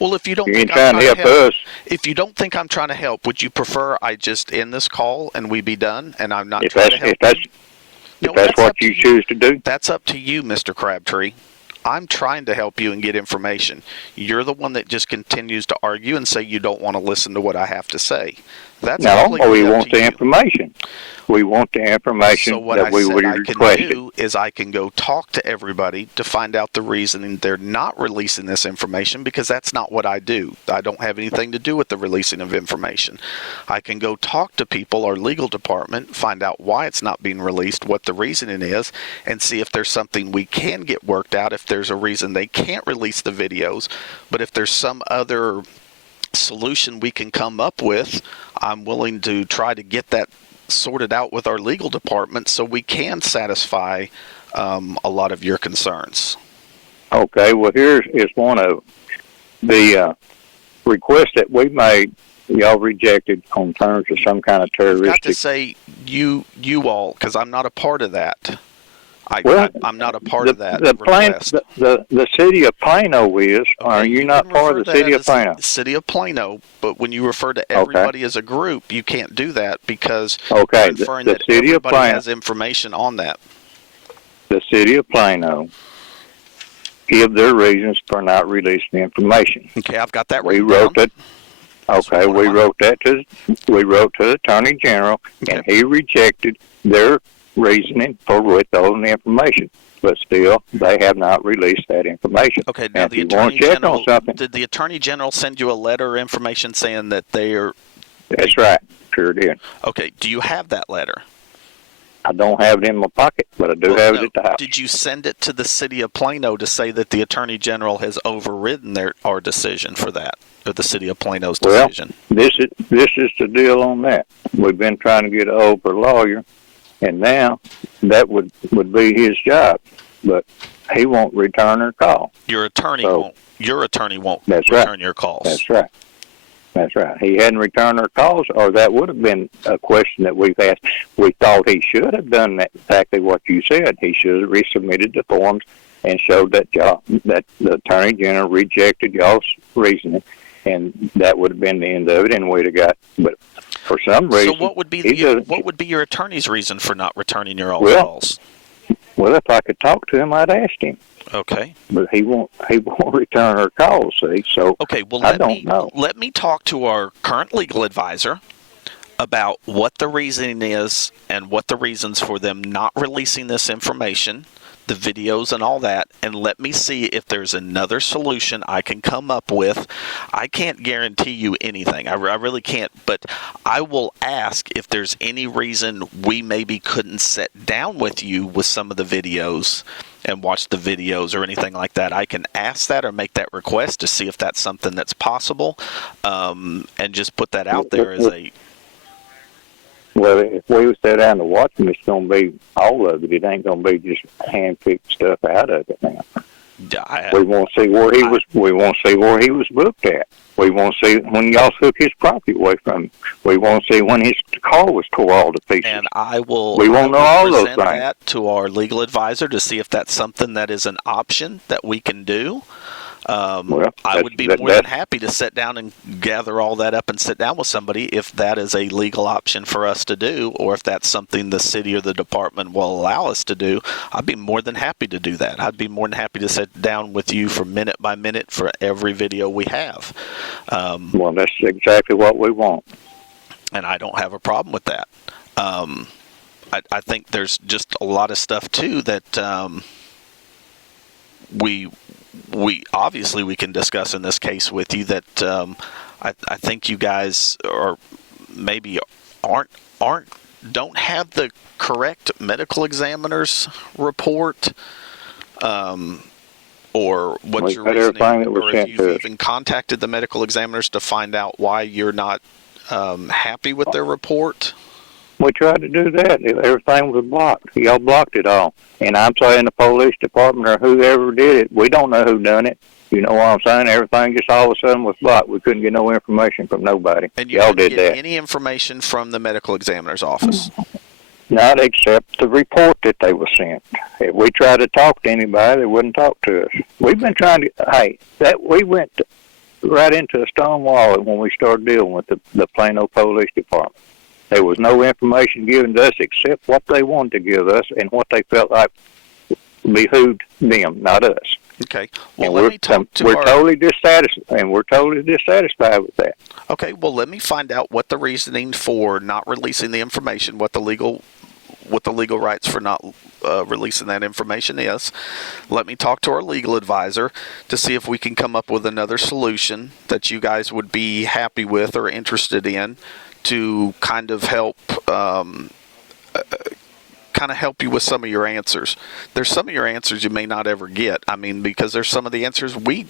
Well, if you don't think I'm trying to help us, if you don't think I'm trying to help, would you prefer I just end this call and we be done? And I'm not trying to help. If that's what you choose to do, that's up to you, Mr. Crabtree. I'm trying to help you and get information. You're the one that just continues to argue and say you don't want to listen to what I have to say. That's we want the information. We want the information that we would request. What I can do is I can go talk to everybody to find out the reason they're not releasing this information, because that's not what I do. I don't have anything to do with the releasing of information. I can go talk to people, our legal department, find out why it's not being released, what the reasoning is, and see if there's something we can get worked out, if there's a reason they can't release the videos. But if there's some other solution we can come up with, I'm willing to try to get that sorted out with our legal department so we can satisfy a lot of your concerns. Okay, well, here's one of the requests that we made. Y'all rejected on terms of some kind of terroristic. I've got to say you all, because I'm not a part of that. I'm not a part of that request. The city of Plano is. Okay, are you not part of the city of Plano? City of Plano, but when you refer to everybody as a group, you can't do that because you're inferring that everybody has information on that. The city of Plano give their reasons for not releasing the information. Okay, I've got that. We wrote that. Okay, we wrote to the Attorney General, and he rejected their reasoning for withholding the information, but still they have not released that information. Okay, now the Attorney General, did the Attorney General send you a letter or information saying that they are? That's right, sure did. Okay, do you have that letter? I don't have it in my pocket, but I do have it at the house. Did you send it to the city of Plano to say that the Attorney General has overridden our decision for that, or the city of Plano's decision? Well, this is the deal on that. We've been trying to get a hold of a lawyer, and now that would be his job, but he won't return her call. Your attorney won't. Your attorney won't return your calls. That's right. That's right. He hadn't returned our calls, or that would have been a question that we've asked. We thought he should have done that, exactly what you said. He should have resubmitted the forms and showed that the Attorney General rejected y'all's reasoning, and that would have been the end of it, and we'd have got. But for some reason, so what would be your attorney's reason for not returning your calls? Well, if I could talk to him, I'd ask him. Okay. But he won't return her calls, see, so I don't know. Let me talk to our current legal advisor about what the reasoning is and what the reasons for them not releasing this information, the videos and all that, and let me see if there's another solution I can come up with. I can't guarantee you anything. I really can't, but I will ask if there's any reason we maybe couldn't sit down with you with some of the videos and watch the videos or anything like that. I can ask that or make that request to see if that's something that's possible, and just put that out there as a... Well, if we sit down to watch them, it's going to be all of it. It ain't going to be just hand-picked stuff out of it now. We want to see where he was. We want to see where he was booked at. We want to see when y'all took his property away from him. We want to see when his car was tore all to pieces. And I will. We won't know all those things. That to our legal advisor to see if that's something that is an option that we can do. I would be more than happy to sit down and gather all that up and sit down with somebody if that is a legal option for us to do, or if that's something the city or the department will allow us to do. I'd be more than happy to do that. I'd be more than happy to sit down with you for minute by minute for every video we have. Well, that's exactly what we want. And I don't have a problem with that. I think there's just a lot of stuff too that we obviously we can discuss in this case with you that I think you guys are maybe don't have the correct medical examiner's report, or what your reasoning, or if you've even contacted the medical examiners to find out why you're not happy with their report. We tried to do that. Everything was blocked. Y'all blocked it all. And I'm saying the police department or whoever did it, we don't know who done it. You know what I'm saying? Everything just all of a sudden was blocked. We couldn't get no information from nobody. And you y'all didn't did get that. any information from the medical examiner's office? Not except the report that they were sent. If we tried to talk to anybody, they wouldn't talk to us. We've been trying to, we went right into a stone wall when we started dealing with the Plano Police Department. There was no information given to us except what they wanted to give us and what they felt like behooved them, not us. Okay. Well, And let me talk to we're totally dissatisfied with that. Okay. Well, let me find out what the reasoning for not releasing the information, what the legal rights for not releasing that information is. Let me talk to our legal advisor to see if we can come up with another solution that you guys would be happy with or interested in, to kind of help you with some of your answers. There's some of your answers you may not ever get. I mean, because there's some of the answers we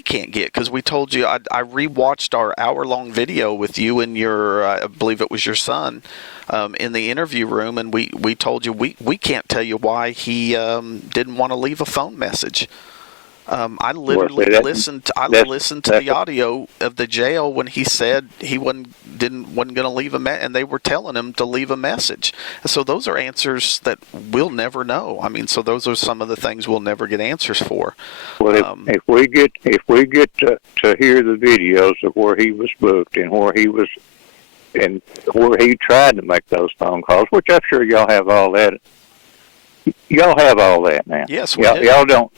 can't get, because we told you, I rewatched our hour-long video with you and your, I believe it was your son, in the interview room, and we told you we can't tell you why he didn't want to leave a phone message. I literally listened to the audio of the jail when he said he wasn't going to leave and they were telling him to leave a message. So those are answers that we'll never know. I mean, so those are some of the things we'll never get answers for. Well, if we get to hear the videos of where he was booked and where he was and where he tried to make those phone calls, which I'm sure y'all have all that. Y'all have all that now. Yes, we do. Y'all don't.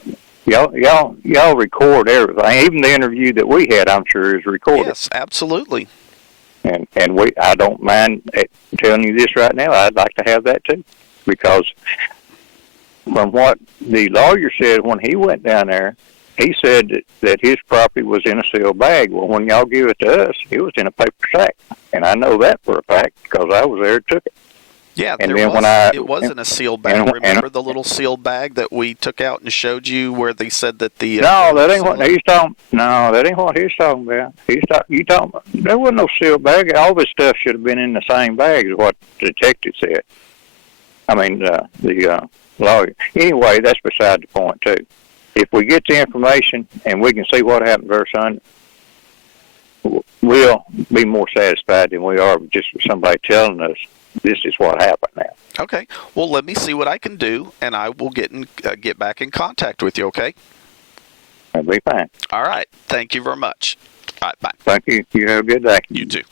Y'all record everything. Even the interview that we had, I'm sure, is recorded. Yes, absolutely. And I don't mind telling you this right now. I'd like to have that too, because from what the lawyer said when he went down there, he said that his property was in a sealed bag. Well, when y'all give it to us, it was in a paper sack, and I know that for a fact because I was there and took it. Yeah, and it was in a sealed bag. Remember the little sealed bag that we took out and showed you, where they said that the No, that ain't what he's talking. No, that ain't what he's talking about. There wasn't no sealed bag. All this stuff should have been in the same bag, is what the detective said. I mean, the lawyer. Anyway, that's beside the point too. If we get the information and we can see what happened to our son, we'll be more satisfied than we are just with somebody telling us this is what happened now. Okay. Well, let me see what I can do, and I will get back in contact with you, okay? That'll be fine. All right. Thank you very much. All right, bye. Thank you. You have a good day. You too.